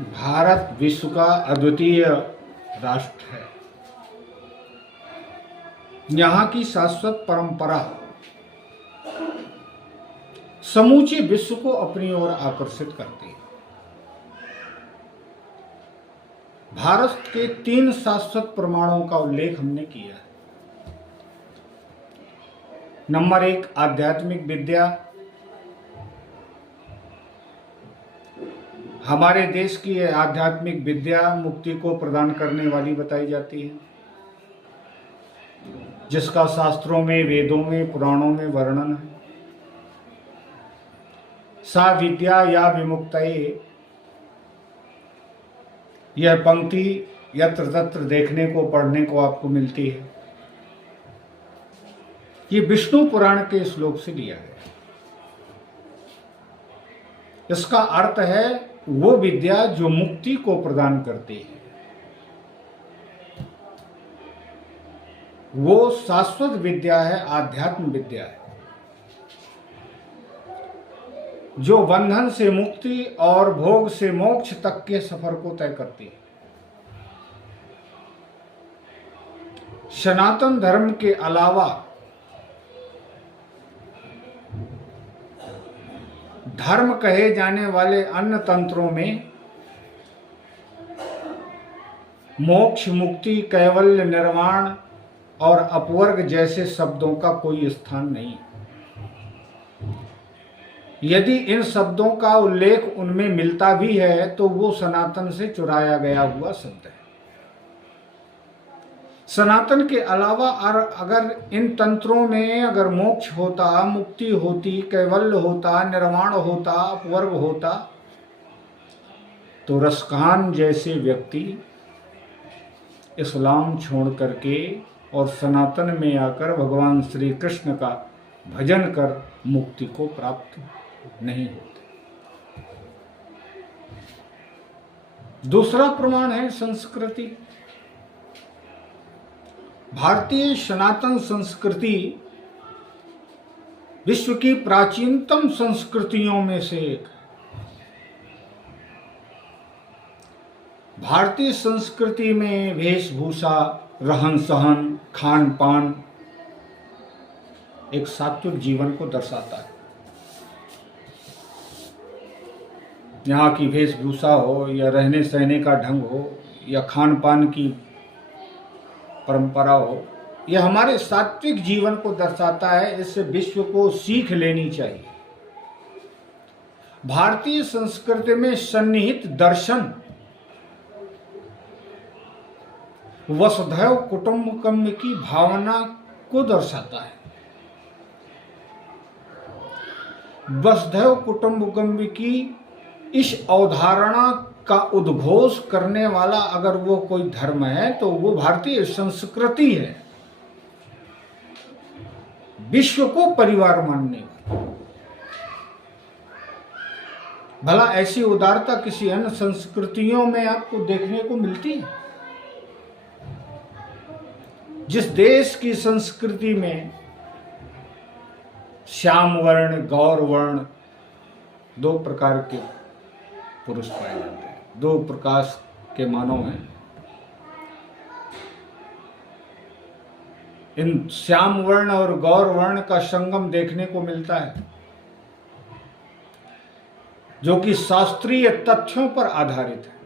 भारत विश्व का अद्वितीय राष्ट्र है। यहाँ की शाश्वत परंपरा समूचे विश्व को अपनी ओर आकर्षित करती है। भारत के 3 शाश्वत प्रमाणों का उल्लेख हमने किया है। नंबर 1 आध्यात्मिक विद्या। हमारे देश की आध्यात्मिक विद्या मुक्ति को प्रदान करने वाली बताई जाती है, जिसका शास्त्रों में, वेदों में, पुराणों में वर्णन है। सा विद्या या विमुक्तये, यह पंक्ति यत्र तत्र देखने को, पढ़ने को आपको मिलती है। ये विष्णु पुराण के श्लोक से लिया गया। इसका अर्थ है वो विद्या जो मुक्ति को प्रदान करती है, वो शाश्वत विद्या है, आध्यात्म विद्या है, जो बंधन से मुक्ति और भोग से मोक्ष तक के सफर को तय करती है। सनातन धर्म के अलावा धर्म कहे जाने वाले अन्य तंत्रों में मोक्ष, मुक्ति, कैवल्य, निर्वाण और अपवर्ग जैसे शब्दों का कोई स्थान नहीं। यदि इन शब्दों का उल्लेख उनमें मिलता भी है तो वो सनातन से चुराया गया हुआ शब्द है। सनातन के अलावा अगर इन तंत्रों में अगर मोक्ष होता, मुक्ति होती, कैवल्य होता, निर्वाण होता, अपवर्ग होता, तो रसखान जैसे व्यक्ति इस्लाम छोड़ करके और सनातन में आकर भगवान श्री कृष्ण का भजन कर मुक्ति को प्राप्त नहीं होते। दूसरा प्रमाण है संस्कृति। भारतीय सनातन संस्कृति विश्व की प्राचीनतम संस्कृतियों में से एक है। भारतीय संस्कृति में वेशभूषा, रहन सहन, खान पान एक सात्विक जीवन को दर्शाता है। यहाँ की वेशभूषा हो या रहने सहने का ढंग हो या खान पान की परंपरा हो, यह हमारे सात्विक जीवन को दर्शाता है। इससे विश्व को सीख लेनी चाहिए। भारतीय संस्कृति में सन्निहित दर्शन वसुधैव कुटुंबकम की भावना को दर्शाता है। वसुधैव कुटुंबकम की इस अवधारणा का उद्घोष करने वाला अगर वो कोई धर्म है तो वो भारतीय संस्कृति है। विश्व को परिवार मानने वाला। भला ऐसी उदारता किसी अन्य संस्कृतियों में आपको देखने को मिलती है? जिस देश की संस्कृति में श्याम वर्ण, गौर वर्ण, 2 प्रकार के पुरुष पाए जाते हैं, 2 प्रकाश के मानव हैं। इन श्याम वर्ण और गौर वर्ण का संगम देखने को मिलता है, जो कि शास्त्रीय तथ्यों पर आधारित है।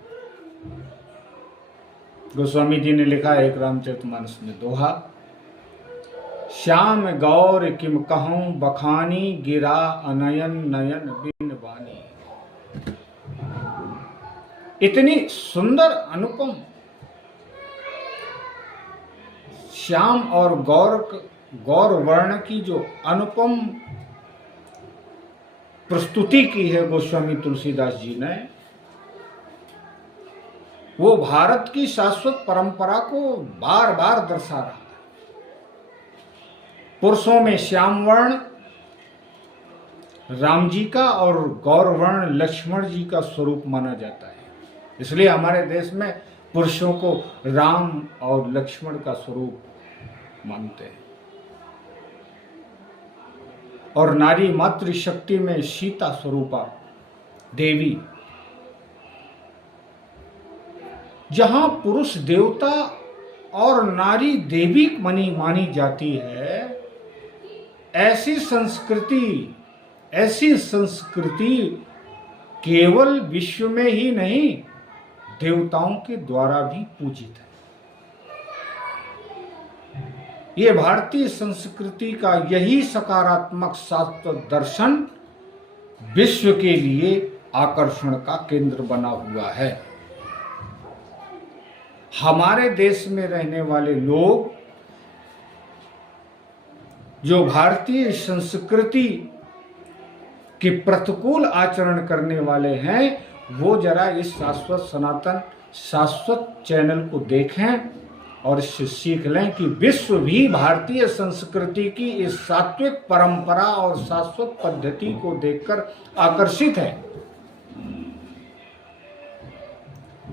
गोस्वामी जी ने लिखा है एक रामचरितमानस में दोहा, श्याम गौर किम कहूं बखानी, गिरा अनयन नयन बिन बानी। इतनी सुंदर अनुपम श्याम और गौर वर्ण की जो अनुपम प्रस्तुति की है गोस्वामी तुलसीदास जी ने, वो भारत की शाश्वत परंपरा को बार बार दर्शा रहा है। पुरुषों में श्याम वर्ण राम जी का और गौर वर्ण लक्ष्मण जी का स्वरूप माना जाता है। इसलिए हमारे देश में पुरुषों को राम और लक्ष्मण का स्वरूप मानते हैं और नारी मातृशक्ति में सीता स्वरूपा देवी जहां पुरुष देवता और नारी देवी मानी जाती है, ऐसी संस्कृति केवल विश्व में ही नहीं, देवताओं के द्वारा भी पूजित है। ये भारतीय संस्कृति का यही सकारात्मक शाश्वत दर्शन विश्व के लिए आकर्षण का केंद्र बना हुआ है। हमारे देश में रहने वाले लोग जो भारतीय संस्कृति के प्रतिकूल आचरण करने वाले हैं, वो जरा इस शाश्वत चैनल को देखें और इससे सीख लें कि विश्व भी भारतीय संस्कृति की इस सात्विक परंपरा और शाश्वत पद्धति को देखकर आकर्षित है।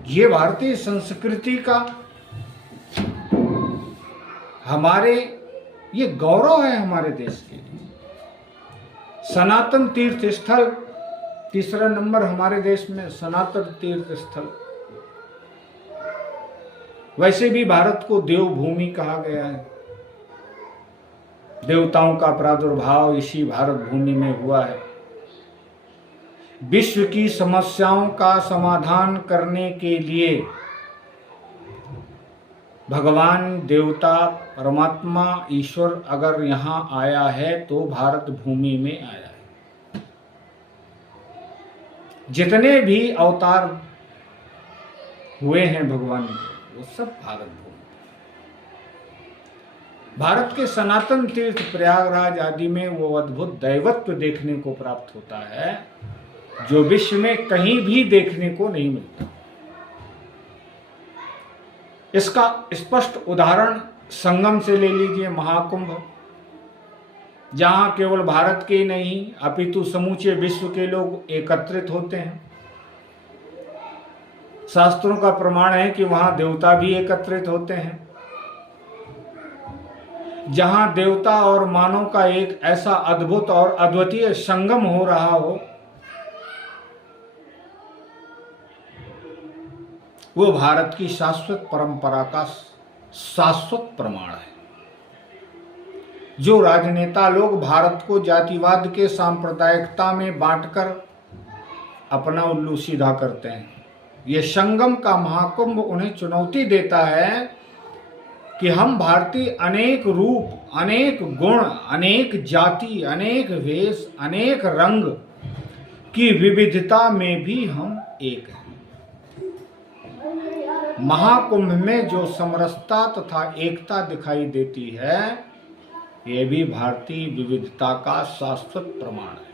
ये भारतीय संस्कृति का ये गौरव है हमारे देश के लिए। सनातन तीर्थ स्थल, तीसरा नंबर हमारे देश में सनातन तीर्थ स्थल। वैसे भी भारत को देवभूमि कहा गया है। देवताओं का प्रादुर्भाव इसी भारत भूमि में हुआ है। विश्व की समस्याओं का समाधान करने के लिए भगवान, देवता, परमात्मा, ईश्वर अगर यहाँ आया है तो भारत भूमि में आया है। जितने भी अवतार हुए हैं भगवान के, वो सब भारत भूमि। भारत के सनातन तीर्थ प्रयागराज आदि में वो अद्भुत दैवत्व देखने को प्राप्त होता है जो विश्व में कहीं भी देखने को नहीं मिलता। इसका स्पष्ट उदाहरण संगम से ले लीजिए, महाकुंभ, जहां केवल भारत के नहीं अपितु समूचे विश्व के लोग एकत्रित होते हैं। शास्त्रों का प्रमाण है कि वहां देवता भी एकत्रित होते हैं। जहां देवता और मानव का एक ऐसा अद्भुत और अद्वितीय संगम हो रहा हो, वो भारत की शाश्वत परंपरा का शाश्वत प्रमाण है। जो राजनेता लोग भारत को जातिवाद के सांप्रदायिकता में बांटकर अपना उल्लू सीधा करते हैं, ये संगम का महाकुंभ उन्हें चुनौती देता है कि हम भारतीय अनेक रूप, अनेक गुण, अनेक जाति, अनेक वेश, अनेक रंग की विविधता में भी हम एक हैं। महाकुंभ में जो समरसता तथा एकता दिखाई देती है, ये भी भारतीय विविधता का शाश्वत प्रमाण है।